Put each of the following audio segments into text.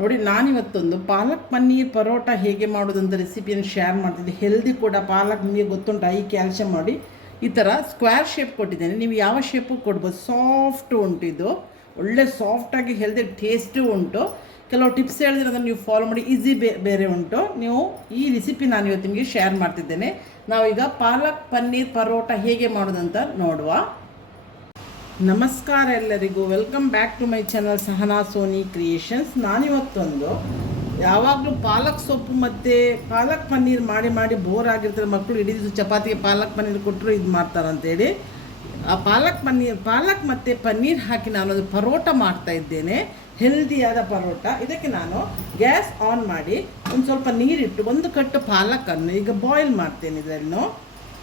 ನೋಡಿ, ನಾನಿವತ್ತೊಂದು ಪಾಲಕ್ ಪನ್ನೀರ್ ಪರೋಟ ಹೇಗೆ ಮಾಡೋದಂತ ರೆಸಿಪಿಯನ್ನು ಶೇರ್ ಮಾಡ್ತಿದ್ದೆ. ಹೆಲ್ದಿ ಕೂಡ. ಪಾಲಕ್ ನಿಮಗೆ ಗೊತ್ತುಂಟು, ಹೈ ಕ್ಯಾಲ್ಶಿಯಂ. ಮಾಡಿ ಈ ಥರ ಸ್ಕ್ವೇರ್ ಶೇಪ್ ಕೊಟ್ಟಿದ್ದೇನೆ. ನೀವು ಯಾವ ಶೇಪು ಕೊಡ್ಬೋದು. ಸಾಫ್ಟ್ ಉಂಟು ಇದು, ಒಳ್ಳೆ ಸಾಫ್ಟಾಗಿ ಹೆಲ್ದಿ ಟೇಸ್ಟು ಉಂಟು. ಕೆಲವು ಟಿಪ್ಸ್ ಹೇಳಿದ್ರೆ ಅದನ್ನು ನೀವು ಫಾಲೋ ಮಾಡಿ. ಈಸಿ ಬೇರೆ ಉಂಟು. ನೀವು ಈ ರೆಸಿಪಿ ನಾನು ಇವತ್ತು ನಿಮಗೆ ಶೇರ್ ಮಾಡ್ತಿದ್ದೇನೆ. ನಾವೀಗ ಪಾಲಕ್ ಪನ್ನೀರ್ ಪರೋಟ ಹೇಗೆ ಮಾಡೋದಂತ ನೋಡುವ. ನಮಸ್ಕಾರ ಎಲ್ಲರಿಗೂ, welcome back to my channel Sahana Soni creations. ನಾನಿವತ್ತೊಂದು ಯಾವಾಗಲೂ ಪಾಲಕ್ ಸೊಪ್ಪು ಮತ್ತು ಪಾಲಕ್ ಪನ್ನೀರ್ ಮಾಡಿ ಮಾಡಿ ಬೋರ್ ಆಗಿರ್ತಾರೆ ಮಕ್ಕಳು. ಇಡೀ ದಿವಸ ಚಪಾತಿಗೆ ಪಾಲಕ್ ಪನ್ನೀರ್ ಕೊಟ್ಟರು ಇದು ಮಾಡ್ತಾರಂತೇಳಿ ಆ ಪಾಲಕ್ ಮತ್ತು ಪನ್ನೀರ್ ಹಾಕಿ ನಾನೊಂದು ಪರೋಟ ಮಾಡ್ತಾ ಇದ್ದೇನೆ. ಹೆಲ್ದಿಯಾದ ಪರೋಟ. ಇದಕ್ಕೆ ನಾನು ಗ್ಯಾಸ್ ಆನ್ ಮಾಡಿ ಒಂದು ಸ್ವಲ್ಪ ನೀರಿಟ್ಟು ಒಂದು ಕಟ್ಟು ಪಾಲಕನ್ನು ಈಗ ಬಾಯ್ಲ್ ಮಾಡ್ತೇನೆ. ಇದನ್ನು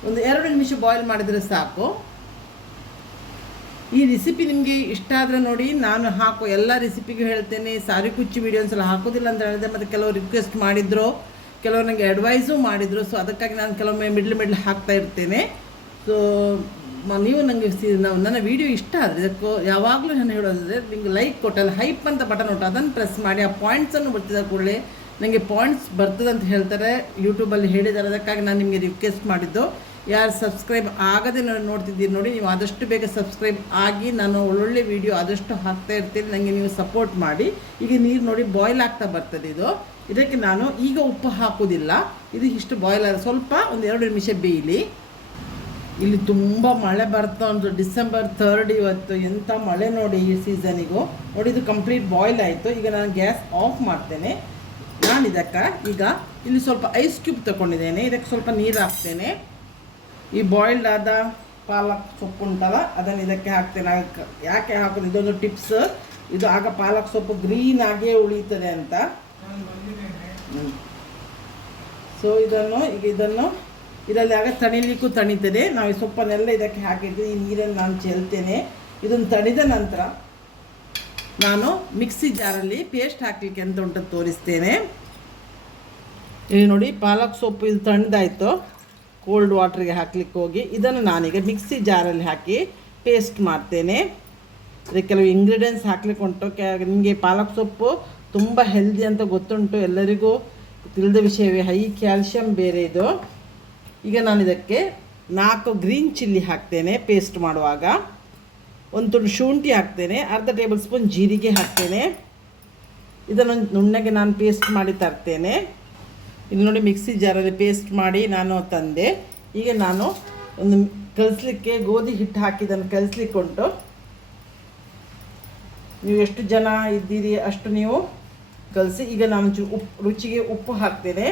ಒಂದು 2 ನಿಮಿಷ ಬಾಯ್ಲ್ ಮಾಡಿದರೆ ಸಾಕು. ಈ ರೆಸಿಪಿ ನಿಮಗೆ ಇಷ್ಟ ಆದರೆ ನೋಡಿ, ನಾನು ಹಾಕೋ ಎಲ್ಲ ರೆಸಿಪಿಗೂ ಹೇಳ್ತೇನೆ. ಸಾರಿ ಕುಚ್ಚಿ ವೀಡಿಯೋಸ್ ಎಲ್ಲ ಹಾಕೋದಿಲ್ಲ ಅಂತ ಹೇಳಿದೆ. ಮತ್ತು ಕೆಲವರು ರಿಕ್ವೆಸ್ಟ್ ಮಾಡಿದ್ರು, ಕೆಲವರು ನನಗೆ ಅಡ್ವೈಸು ಮಾಡಿದರು. ಸೊ ಅದಕ್ಕಾಗಿ ನಾನು ಕೆಲವೊಮ್ಮೆ ಮಿಡ್ಲ್ ಹಾಕ್ತಾ ಇರ್ತೇನೆ. ಸೊ ನೀವು ನನಗೆ ನನ್ನ ವೀಡಿಯೋ ಇಷ್ಟ ಆದರೆ ಇದಕ್ಕೂ ಯಾವಾಗಲೂ ನಾನು ಹೇಳೋದಾದರೆ ನಿಮಗೆ ಲೈಕ್ ಕೊಟ್ಟಲ್ಲಿ ಹೈಪ್ ಅಂತ ಬಟನ್ ಉಂಟು, ಅದನ್ನು ಪ್ರೆಸ್ ಮಾಡಿ. ಆ ಪಾಯಿಂಟ್ಸನ್ನು ಬರ್ತಿದ್ದ ಕೂಡಲೇ ನನಗೆ ಪಾಯಿಂಟ್ಸ್ ಬರ್ತದೆ ಅಂತ ಹೇಳ್ತಾರೆ, ಯೂಟ್ಯೂಬಲ್ಲಿ ಹೇಳಿದ್ದಾರೆ. ಅದಕ್ಕಾಗಿ ನಾನು ನಿಮಗೆ ರಿಕ್ವೆಸ್ಟ್ ಮಾಡಿದ್ದು. ಯಾರು ಸಬ್ಸ್ಕ್ರೈಬ್ ಆಗದೆ ನೋಡ್ತಿದ್ದೀರಿ ನೋಡಿ, ನೀವು ಆದಷ್ಟು ಬೇಗ ಸಬ್ಸ್ಕ್ರೈಬ್ ಆಗಿ ನಾನು ಒಳ್ಳೊಳ್ಳೆ ವೀಡಿಯೋ ಆದಷ್ಟು ಹಾಕ್ತಾ ಇರ್ತೀನಿ. ನನಗೆ ನೀವು ಸಪೋರ್ಟ್ ಮಾಡಿ. ಈಗ ನೀರು ನೋಡಿ ಬಾಯ್ಲ್ ಆಗ್ತಾ ಬರ್ತದೆ ಇದು. ಇದಕ್ಕೆ ನಾನು ಈಗ ಉಪ್ಪು ಹಾಕೋದಿಲ್ಲ. ಇದು ಇಷ್ಟು ಬಾಯ್ಲ್ ಆದ ಸ್ವಲ್ಪ ಒಂದು 2 ನಿಮಿಷ ಬೇಯಲಿ. ಇಲ್ಲಿ ತುಂಬ ಮಳೆ ಬರ್ತಾ ಉಂಟು. ಡಿಸೆಂಬರ್ 3 ಇವತ್ತು. ಎಂಥ ಮಳೆ ನೋಡಿ ಈ ಸೀಸನಿಗೂ. ನೋಡಿ, ಇದು ಕಂಪ್ಲೀಟ್ ಬಾಯ್ಲ್ ಆಯಿತು. ಈಗ ನಾನು ಗ್ಯಾಸ್ ಆಫ್ ಮಾಡ್ತೇನೆ. ನಾನು ಇದಕ್ಕೆ ಈಗ ಇಲ್ಲಿ ಸ್ವಲ್ಪ ಐಸ್ ಕ್ಯೂಬ್ ತಗೊಂಡಿದ್ದೇನೆ. ಇದಕ್ಕೆ ಸ್ವಲ್ಪ ನೀರು ಹಾಕ್ತೇನೆ. ಈ ಬಾಯ್ಲ್ಡ್ ಆದ ಪಾಲಕ್ ಸೊಪ್ಪು ಉಂಟಲ್ಲ, ಅದನ್ನು ಇದಕ್ಕೆ ಹಾಕ್ತೇನೆ. ಯಾಕೆ ಹಾಕೋದು, ಇದೊಂದು ಟಿಪ್ಸ್. ಇದು ಆಗ ಪಾಲಕ್ ಸೊಪ್ಪು ಗ್ರೀನ್ ಆಗೇ ಉಳಿಯುತ್ತದೆ ಅಂತ. ಸೊ ಇದನ್ನು ಇದರಲ್ಲಿ ಆಗ ತಣಿಲಿಕ್ಕೂ ತಣಿತದೆ. ನಾವು ಈ ಸೊಪ್ಪನ್ನೆಲ್ಲ ಇದಕ್ಕೆ ಹಾಕಿದ್ದು ಈ ನೀರನ್ನು ನಾನು ಚೆಲ್ತೇನೆ. ಇದನ್ನು ತಣಿದ ನಂತರ ನಾನು ಮಿಕ್ಸಿ ಜಾರಲ್ಲಿ ಪೇಸ್ಟ್ ಹಾಕಲಿಕ್ಕೆ ಅಂತ ಉಂಟು ತೋರಿಸ್ತೇನೆ. ಇಲ್ಲಿ ನೋಡಿ, ಪಾಲಕ್ ಸೊಪ್ಪು ಇದು ತಣ್ಣದಾಯಿತು. ಕೋಲ್ಡ್ ವಾಟ್ರಿಗೆ ಹಾಕ್ಲಿಕ್ಕೆ ಹೋಗಿ ಇದನ್ನು ನಾನೀಗ ಮಿಕ್ಸಿ ಜಾರಲ್ಲಿ ಹಾಕಿ ಪೇಸ್ಟ್ ಮಾಡ್ತೇನೆ. ಅದಕ್ಕೆ ಕೆಲವು ಇಂಗ್ರೀಡಿಯೆಂಟ್ಸ್ ಹಾಕ್ಲಿಕ್ಕೆ ಉಂಟು. ನಿಮಗೆ ಪಾಲಕ್ ಸೊಪ್ಪು ತುಂಬ ಹೆಲ್ದಿ ಅಂತ ಗೊತ್ತುಂಟು, ಎಲ್ಲರಿಗೂ ತಿಳಿದ ವಿಷಯವೇ. ಹೈ ಕ್ಯಾಲ್ಶಿಯಂ ಬೇರೆ ಇದು. ಈಗ ನಾನು ಇದಕ್ಕೆ 4 ಗ್ರೀನ್ ಚಿಲ್ಲಿ ಹಾಕ್ತೇನೆ ಪೇಸ್ಟ್ ಮಾಡುವಾಗ. ಒಂದು ತುಂಡು ಶುಂಠಿ ಹಾಕ್ತೇನೆ. ಅರ್ಧ ಟೇಬಲ್ ಸ್ಪೂನ್ ಜೀರಿಗೆ ಹಾಕ್ತೇನೆ. ಇದನ್ನು ನುಣ್ಣಗೆ ನಾನು ಪೇಸ್ಟ್ ಮಾಡಿ ತರ್ತೇನೆ. ಇಲ್ಲಿ ನೋಡಿ, ಮಿಕ್ಸಿ ಜಾರಲ್ಲಿ ಪೇಸ್ಟ್ ಮಾಡಿ ನಾನು ತಂದೆ. ಈಗ ನಾನು ಒಂದು ಕಲಿಸ್ಲಿಕ್ಕೆ ಗೋಧಿ ಹಿಟ್ಟು ಹಾಕಿದ್ದನ್ನು ಕಲಿಸ್ಲಿಕ್ಕೆ ಉಂಟು. ನೀವು ಎಷ್ಟು ಜನ ಇದ್ದೀರಿ ಅಷ್ಟು ನೀವು ಕಲಿಸಿ. ಈಗ ನಾನು ರುಚಿಗೆ ಉಪ್ಪು ಹಾಕ್ತೇನೆ.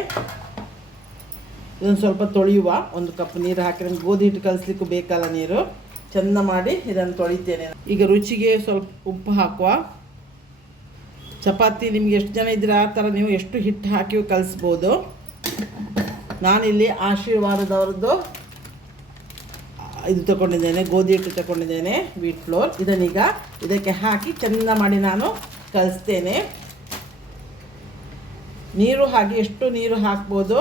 ಇದನ್ನು ಸ್ವಲ್ಪ ತೊಳೆಯುವ. 1 ಕಪ್ ನೀರು ಹಾಕಿ, ಗೋಧಿ ಹಿಟ್ಟು ಕಲಿಸ್ಲಿಕ್ಕೂ ಬೇಕಲ್ಲ ನೀರು. ಚೆಂದ ಮಾಡಿ ಇದನ್ನು ತೊಳಿತೇನೆ. ಈಗ ರುಚಿಗೆ ಸ್ವಲ್ಪ ಉಪ್ಪು ಹಾಕುವ. ಚಪಾತಿ ನಿಮಗೆ ಎಷ್ಟು ಜನ ಇದ್ದೀರ ಆ ಥರ ನೀವು ಎಷ್ಟು ಹಿಟ್ಟು ಹಾಕಿ ಕಲಿಸ್ಬೋದು. ನಾನಿಲ್ಲಿ ಆಶೀರ್ವಾದದವ್ರದ್ದು ಇದು ತಗೊಂಡಿದ್ದೇನೆ, ಗೋಧಿ ಹಿಟ್ಟು ತಗೊಂಡಿದ್ದೇನೆ, ವೀಟ್ ಫ್ಲೋರ್. ಇದನ್ನೀಗ ಇದಕ್ಕೆ ಹಾಕಿ ಚೆಂದ ಮಾಡಿ ನಾನು ಕಲಿಸ್ತೇನೆ. ನೀರು ಹಾಕಿ ಎಷ್ಟು ನೀರು ಹಾಕ್ಬೋದು.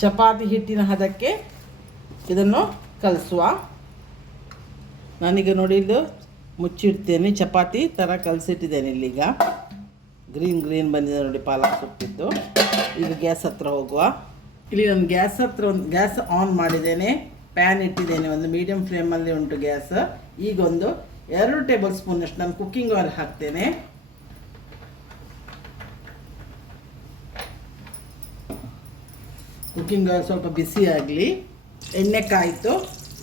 ಚಪಾತಿ ಹಿಟ್ಟಿನ ಹದಕ್ಕೆ ಇದನ್ನು ಕಲಿಸುವ. ನಾನೀಗ ನೋಡಿ ಇದು ಮುಚ್ಚಿಡ್ತೇನೆ. ಚಪಾತಿ ಥರ ಕಲಸಿಟ್ಟಿದ್ದೇನೆ. ಇಲ್ಲೀಗ ಗ್ರೀನ್ ಬಂದಿದೆ ನೋಡಿ ಪಾಲಕ್ ಸೊಪ್ಪಿದ್ದು. ಈಗ ಗ್ಯಾಸ್ ಹತ್ರ ಹೋಗುವ. ಇಲ್ಲಿ ನಾನು ಗ್ಯಾಸ್ ಆನ್ ಮಾಡಿದ್ದೇನೆ. ಪ್ಯಾನ್ ಇಟ್ಟಿದ್ದೇನೆ. ಒಂದು ಮೀಡಿಯಮ್ ಫ್ಲೇಮಲ್ಲಿ ಉಂಟು ಗ್ಯಾಸ್. ಈಗ ಒಂದು 2 ಟೇಬಲ್ ಸ್ಪೂನಷ್ಟು ನಾನು ಕುಕ್ಕಿಂಗ್ ಆಯಿಲ್ ಹಾಕ್ತೇನೆ. ಕುಕ್ಕಿಂಗ್ ಆಯಿಲ್ ಸ್ವಲ್ಪ ಬಿಸಿ ಆಗಲಿ. ಎಣ್ಣೆ ಕಾಯಿತು.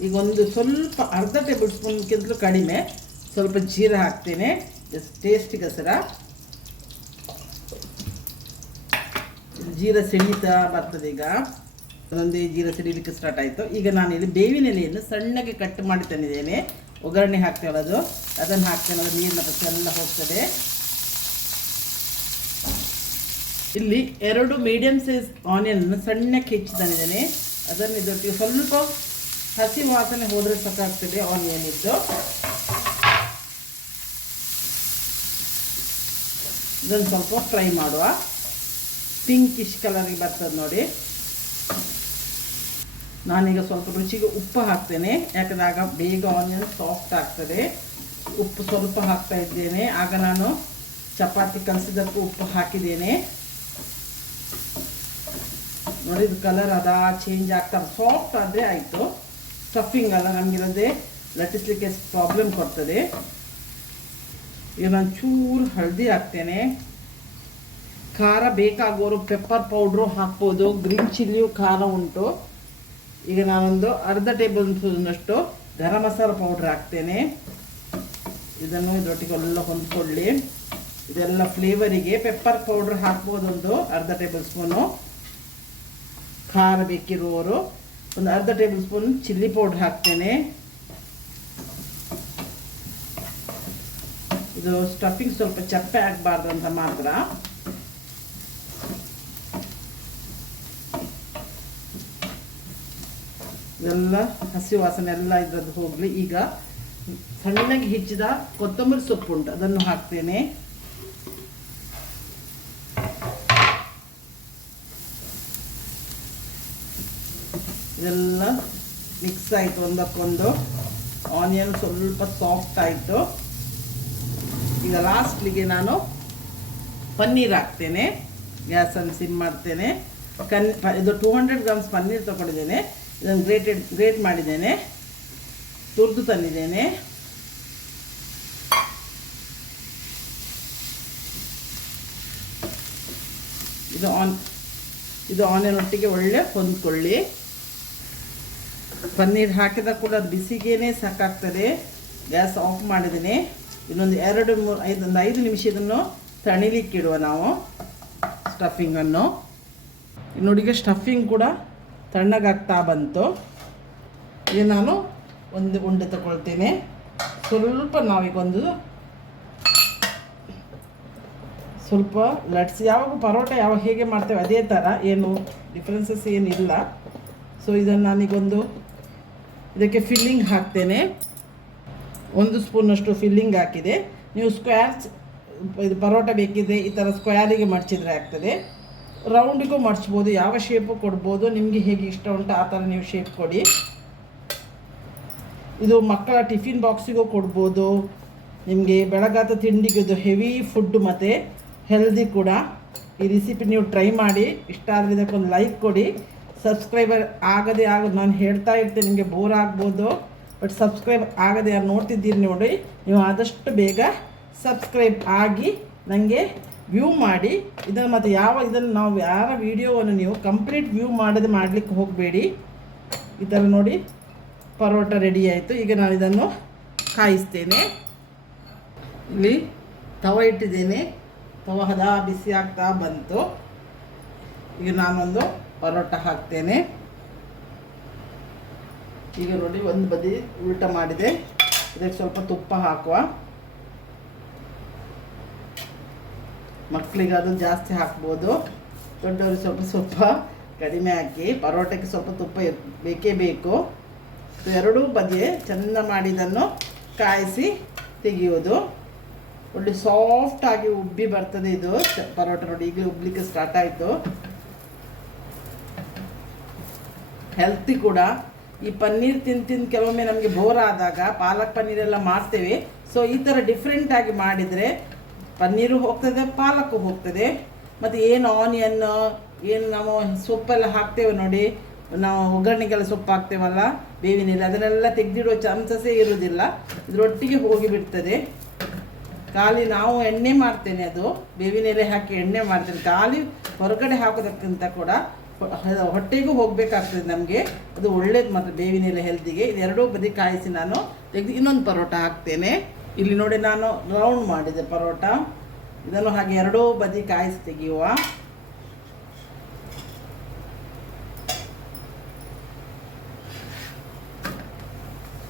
ಈಗ ಒಂದು ಸ್ವಲ್ಪ ಅರ್ಧ ಟೇಬಲ್ ಸ್ಪೂನ್ಗಿಂತಲೂ ಕಡಿಮೆ ಸ್ವಲ್ಪ ಜೀರ ಹಾಕ್ತೇನೆ, ಟೇಸ್ಟಿಗೋಸ್ಕರ. ಜೀರ ಸಿಡಿತಾ ಬರ್ತದೆ. ಈಗ ಒಂದೊಂದೇ ಜೀರ ಸಿಡಿಲಿಕ್ಕೆ ಸ್ಟಾರ್ಟ್ ಆಯಿತು. ಈಗ ನಾನು ಇಲ್ಲಿ ಬೇವಿನ ಎಲೆಯನ್ನು ಸಣ್ಣಗೆ ಕಟ್ ಮಾಡಿ ತಂದಿದ್ದೇನೆ. ಒಗ್ಗರಣೆ ಹಾಕ್ತೇವೆ ಅದು, ಅದನ್ನು ಹಾಕ್ತೇನೆ. ಅದು ನೀರಿನ ಪಚ್ಚ ಎಲ್ಲ ಹೋಗ್ತದೆ. ಇಲ್ಲಿ 2 ಮೀಡಿಯಮ್ ಸೈಜ್ ಆನಿಯನನ್ನು ಸಣ್ಣಕ್ಕೆ ಹೆಚ್ಚಿ ತಂದಿದ್ದೇನೆ. ಅದನ್ನು ಇದೊಟ್ಟಿಗೆ ಸ್ವಲ್ಪ ಹಸಿ ವಾಸನೆ ಹೋದರೆ ಸಾಕಾಗ್ತದೆ ಆನಿಯನ್ ಇದ್ದು. ಇದನ್ನು ಸ್ವಲ್ಪ ಫ್ರೈ ಮಾಡುವ. ಪಿಂಕಿಶ್ ಕಲರಿಗೆ ಬರ್ತದೆ ನೋಡಿ. ನಾನೀಗ ಸ್ವಲ್ಪ ರುಚಿಗೆ ಉಪ್ಪು ಹಾಕ್ತೇನೆ, ಯಾಕಂದರೆ ಆಗ ಬೇಗ ಆನಿಯನ್ ಸಾಫ್ಟ್ ಆಗ್ತದೆ. ಉಪ್ಪು ಸ್ವಲ್ಪ ಹಾಕ್ತಾ ಇದ್ದೇನೆ. ಆಗ ನಾನು ಚಪಾತಿ ಕಲಸಿದ್ದಕ್ಕೂ ಉಪ್ಪು ಹಾಕಿದ್ದೇನೆ. ನೋಡಿ ಇದು ಕಲರ್ ಚೇಂಜ್ ಆಗ್ತಾ ಸಾಫ್ಟ್ ಆದರೆ ಆಯಿತು. ಸ್ಟಫಿಂಗ್ ಅಲ್ಲ ನಮಗಿರೋದೇ ಲಟ್ಟಿಸ್ಲಿಕ್ಕೆ ಪ್ರಾಬ್ಲಮ್ ಕೊಡ್ತದೆ. ಈಗ ನಾನು ಚೂರು ಹಳದಿ ಹಾಕ್ತೇನೆ. ಖಾರ ಬೇಕಾಗೋರು ಪೆಪ್ಪರ್ ಪೌಡ್ರು ಹಾಕ್ಬೋದು, ಗ್ರೀನ್ ಚಿಲ್ಲಿಯು ಖಾರ ಉಂಟು. ಈಗ ನಾನೊಂದು ಅರ್ಧ ಟೇಬಲ್ ಸ್ಪೂನಷ್ಟು ಗರಂ ಮಸಾಲ ಪೌಡ್ರ್ ಹಾಕ್ತೇನೆ. ಇದನ್ನು ಇದರೊಟ್ಟಿಗೆ ಎಲ್ಲ ಹೊಂದ್ಕೊಳ್ಳಿ. ಇದೆಲ್ಲ ಫ್ಲೇವರಿಗೆ ಪೆಪ್ಪರ್ ಪೌಡ್ರ್ ಹಾಕ್ಬೋದೊಂದು ಅರ್ಧ ಟೇಬಲ್ ಸ್ಪೂನು. ಖಾರ ಬೇಕಿರುವವರು ಒಂದು ಅರ್ಧ ಟೇಬಲ್ ಸ್ಪೂನ್ ಚಿಲ್ಲಿ ಪೌಡ್ರ್ ಹಾಕ್ತೇನೆ. ಇದು ಸ್ಟಫಿಂಗ್ ಸ್ವಲ್ಪ ಚಪ್ಪೆ ಆಗಬಾರ್ದು ಅಂತ ಮಾತ್ರ. ಇದೆಲ್ಲ ಹಸಿ ವಾಸನೆ ಎಲ್ಲ ಇದ್ರದ್ದು ಹೋಗಲಿ. ಈಗ ಸಣ್ಣಗೆ ಹೆಚ್ಚಿದ ಕೊತ್ತಂಬರಿ ಸೊಪ್ಪು ಉಂಟು, ಅದನ್ನು ಹಾಕ್ತೇನೆ. ಇದೆಲ್ಲ ಮಿಕ್ಸ್ ಆಯಿತು ಒಂದಕ್ಕೊಂದು. ಆನಿಯನ್ ಸ್ವಲ್ಪ ಸಾಫ್ಟ್ ಆಯಿತು. ಈಗ ಲಾಸ್ಟ್ಲಿಗೆ ನಾನು ಪನ್ನೀರ್ ಹಾಕ್ತೇನೆ. ಗ್ಯಾಸನ್ನು ಸಿಮ್ ಮಾಡ್ತೇನೆ. ಇದು 200 ಗ್ರಾಮ್ಸ್ ಪನ್ನೀರ್ ತೊಗೊಂಡಿದ್ದೇನೆ. ಇದನ್ನು ಗ್ರೇಟ್ ಮಾಡಿದ್ದೇನೆ, ತುರಿದು ತಂದಿದ್ದೇನೆ. ಇದು ಆನಿಯನ್ ಒಟ್ಟಿಗೆ ಒಳ್ಳೆ ಹೊಂದ್ಕೊಳ್ಳಿ. ಪನ್ನೀರ್ ಹಾಕಿದ ಕೂಡ ಅದು ಬಿಸಿಗೇನೆ ಸಾಕಾಗ್ತದೆ. ಗ್ಯಾಸ್ ಆಫ್ ಮಾಡಿದ್ದೀನಿ. ಇನ್ನೊಂದು 5 ನಿಮಿಷ ಇದನ್ನು ತಣಿಲಿಕ್ಕಿಡುವ ನಾವು ಸ್ಟಫಿಂಗನ್ನು. ನೋಡಿ ಈಗ ಸ್ಟಫಿಂಗ್ ಕೂಡ ತಣ್ಣಗಾಗ್ತಾ ಬಂತು. ಈಗ ನಾನು ಒಂದು ಉಂಡೆ ತಗೊಳ್ತೇನೆ. ಸ್ವಲ್ಪ ನಾವೀಗೊಂದು ಸ್ವಲ್ಪ ಲಟ್ಸಿ, ಯಾವಾಗ ಪರೋಟ ಹೇಗೆ ಮಾಡ್ತೇವೆ ಅದೇ ಥರ, ಏನು ಡಿಫ್ರೆನ್ಸಸ್ ಏನಿಲ್ಲ. ಸೊ ಇದನ್ನು ನಾನೀಗೊಂದು ಇದಕ್ಕೆ ಫಿಲ್ಲಿಂಗ್ ಹಾಕ್ತೇನೆ. 1 ಸ್ಪೂನಷ್ಟು ಫಿಲ್ಲಿಂಗ್ ಹಾಕಿದೆ. ನೀವು ಇದು ಪರೋಟ ಬೇಕಿದ್ರೆ ಈ ಥರ ಸ್ಕ್ವೇರಿಗೆ ಮಡಚಿದ್ರೆ ಆಗ್ತದೆ. ರೌಂಡಿಗೂ ಮಡಚ್ಬೋದು, ಯಾವ ಶೇಪು ಕೊಡ್ಬೋದು, ನಿಮಗೆ ಹೇಗೆ ಇಷ್ಟ ಉಂಟು ಆ ಥರ ನೀವು ಶೇಪ್ ಕೊಡಿ. ಇದು ಮಕ್ಕಳ ಟಿಫಿನ್ ಬಾಕ್ಸಿಗೂ ಕೊಡ್ಬೋದು. ನಿಮಗೆ ಬೆಳಗಾದ ತಿಂಡಿಗೆ ಇದು ಹೆವಿ ಫುಡ್ ಮತ್ತು ಹೆಲ್ದಿ ಕೂಡ. ಈ ರೆಸಿಪಿ ನೀವು ಟ್ರೈ ಮಾಡಿ. ಇಷ್ಟ ಆದರೆ ಇದಕ್ಕೊಂದು ಲೈಕ್ ಕೊಡಿ. ಸಬ್ಸ್ಕ್ರೈಬರ್ ಆಗದೆ ನಾನು ಹೇಳ್ತಾ ಇರ್ತೇನೆ, ನಿಮಗೆ ಬೋರ್ ಆಗ್ಬೋದು. ಬಟ್ ಸಬ್ಸ್ಕ್ರೈಬ್ ಆಗದೆ ಯಾರು ನೋಡ್ತಿದ್ದೀರಿ ನೋಡಿ, ನೀವು ಆದಷ್ಟು ಬೇಗ ಸಬ್ಸ್ಕ್ರೈಬ್ ಆಗಿ ನನಗೆ ವ್ಯೂ ಮಾಡಿ. ಇದನ್ನು ಮತ್ತು ಇದನ್ನು ನಾವು ಯಾರ ವಿಡಿಯೋವನ್ನು ನೀವು ಕಂಪ್ಲೀಟ್ ವ್ಯೂ ಮಾಡಲಿಕ್ಕೆ ಹೋಗಬೇಡಿ. ಈ ಥರ ನೋಡಿ ಪರೋಟ ರೆಡಿ ಆಯಿತು. ಈಗ ನಾನು ಇದನ್ನು ಕಾಯಿಸ್ತೇನೆ. ಇಲ್ಲಿ ತವ ಇಟ್ಟಿದ್ದೇನೆ. ತವ ಬಿಸಿ ಆಗ್ತಾ ಬಂತು. ಈಗ ನಾನೊಂದು ಪರೋಟ ಹಾಕ್ತೇನೆ. ಈಗ ನೋಡಿ ಒಂದು ಬದಿ ಉಲ್ಟ ಮಾಡಿದೆ. ಇದಕ್ಕೆ ಸ್ವಲ್ಪ ತುಪ್ಪ ಹಾಕುವ. ಮಕ್ಕಳಿಗೆ ಅದು ಜಾಸ್ತಿ ಹಾಕ್ಬೋದು, ದೊಡ್ಡವ್ರಿಗೆ ಸ್ವಲ್ಪ ಕಡಿಮೆ ಹಾಕಿ. ಪರೋಟಕ್ಕೆ ಸ್ವಲ್ಪ ತುಪ್ಪ ಬೇಕೇ ಬೇಕು. ಎರಡೂ ಬದಿಯೇ ಚೆಂದ ಮಾಡಿ ಇದನ್ನು ಕಾಯಿಸಿ ತೆಗೆಯೋದು. ಒಳ್ಳೆ ಸಾಫ್ಟಾಗಿ ಉಬ್ಬಿ ಬರ್ತದೆ ಇದು ಪರೋಟ. ನೋಡಿ ಈಗಲೇ ಉಬ್ಬಲಿಕ್ಕೆ ಸ್ಟಾರ್ಟ್ ಆಯಿತು. ಹೆಲ್ತಿ ಕೂಡ. ಈ ಪನ್ನೀರ್ ತಿಂದು ಕೆಲವೊಮ್ಮೆ ನಮಗೆ ಬೋರ್ ಆದಾಗ ಪಾಲಕ್ ಪನ್ನೀರೆಲ್ಲ ಮಾಡ್ತೇವೆ. ಸೊ ಈ ಥರ ಡಿಫ್ರೆಂಟಾಗಿ ಮಾಡಿದರೆ ಪನ್ನೀರು ಹೋಗ್ತದೆ, ಪಾಲಕ್ಕು ಹೋಗ್ತದೆ. ಮತ್ತು ಏನು ಆನಿಯನ್ ಏನು ನಾವು ಸೊಪ್ಪೆಲ್ಲ ಹಾಕ್ತೇವೆ ನೋಡಿ, ನಾವು ಒಗ್ಗರಣೆಗೆಲ್ಲ ಸೊಪ್ಪು ಹಾಕ್ತೇವಲ್ಲ, ಬೇವಿನ ಎಲೆ, ಅದನ್ನೆಲ್ಲ ತೆಗೆದಿಡುವ ಚಾನ್ಸಸ್ಸೇ ಇರೋದಿಲ್ಲ. ಇದರೊಟ್ಟಿಗೆ ಹೋಗಿಬಿಡ್ತದೆ. ಖಾಲಿ ನಾವು ಎಣ್ಣೆ ಮಾಡ್ತೇನೆ, ಅದು ಬೇವಿನ ಎಲೆ ಹಾಕಿ ಎಣ್ಣೆ ಮಾಡ್ತೇನೆ. ಖಾಲಿ ಹೊರಗಡೆ ಹಾಕೋದಕ್ಕಿಂತ ಕೂಡ ಹೊಟ್ಟೆಗೂ ಹೋಗಬೇಕಾಗ್ತದೆ ನಮಗೆ. ಅದು ಒಳ್ಳೇದು ಮಾತ್ರ ಬೇವಿನ ಎಲೆ ಹೆಲ್ತಿಗೆ. ಇದೆರಡೂ ಬದಿ ಕಾಯಿಸಿ ನಾನು ತೆಗೆದು ಇನ್ನೊಂದು ಪರೋಟ ಹಾಕ್ತೇನೆ. ಇಲ್ಲಿ ನೋಡಿ ನಾನು ರೌಂಡ್ ಮಾಡಿದೆ ಪರೋಟ. ಇದನ್ನು ಹಾಗೆ ಎರಡೂ ಬದಿ ಕಾಯಿಸಿ ತೆಗೆಯುವ.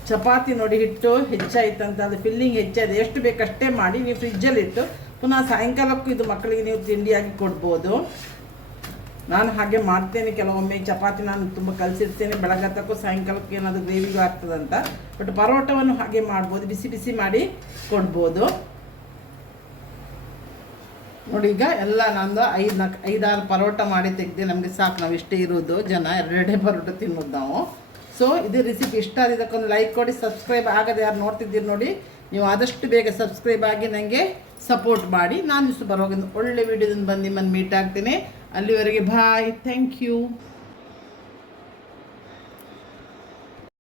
ಚಪಾತಿ ನೋಡಿ ಹಿಟ್ಟು ಹೆಚ್ಚಾಯ್ತಂತ, ಅದು ಫಿಲ್ಲಿಂಗ್ ಹೆಚ್ಚಾಗಿದೆ. ಎಷ್ಟು ಬೇಕಷ್ಟೇ ಮಾಡಿ ನೀವು ಫ್ರಿಜ್ಜಲ್ಲಿಟ್ಟು ಪುನಃ ಸಾಯಂಕಾಲಕ್ಕೂ ಇದು ಮಕ್ಕಳಿಗೆ ನೀವು ತಿಂಡಿಯಾಗಿ ಕೊಡ್ಬೋದು. ನಾನು ಹಾಗೆ ಮಾಡ್ತೇನೆ ಕೆಲವೊಮ್ಮೆ. ಚಪಾತಿ ನಾನು ತುಂಬ ಕಲಸಿಡ್ತೇನೆ, ಬೆಳಗತ್ತಕ್ಕೂ ಸಾಯಂಕಾಲಕ್ಕೂ ಏನಾದರೂ ಗ್ರೇವಿಗೂ ಆಗ್ತದಂತ. ಬಟ್ ಪರೋಟವನ್ನು ಹಾಗೆ ಮಾಡ್ಬೋದು, ಬಿಸಿ ಬಿಸಿ ಮಾಡಿ ಕೊಡ್ಬೋದು. ನೋಡಿ ಈಗ ಎಲ್ಲ ನಂದು 5-6 ಪರೋಟ ಮಾಡಿ ತೆಗೆದೆ. ನಮಗೆ ಸಾಕು, ನಾವು ಇಷ್ಟೇ ಇರೋದು ಜನ, 2 ಪರೋಟ ತಿನ್ನೋದು ನಾವು. ಸೊ ಇದು ರೆಸಿಪಿ ಇಷ್ಟ ಆದ ಇದಕ್ಕೊಂದು ಲೈಕ್ ಕೊಡಿ. ಸಬ್ಸ್ಕ್ರೈಬ್ ಆಗದೆ ಯಾರು ನೋಡ್ತಿದ್ದೀರಿ ನೋಡಿ, ನೀವು ಆದಷ್ಟು ಬೇಗ ಸಬ್ಸ್ಕ್ರೈಬ್ ಆಗಿ ನನಗೆ ಸಪೋರ್ಟ್ ಮಾಡಿ. ನಾನು ಬರುವಾಗ ಒಳ್ಳೆ ವಿಡಿಯೋದಿಂದ ಬಂದು ನಿಮ್ಮನ್ನು ಮೀಟ್ ಆಗ್ತೇನೆ. ಅಲ್ಲಿವರೆಗೆ ಬಾಯ್, ಥ್ಯಾಂಕ್ ಯು.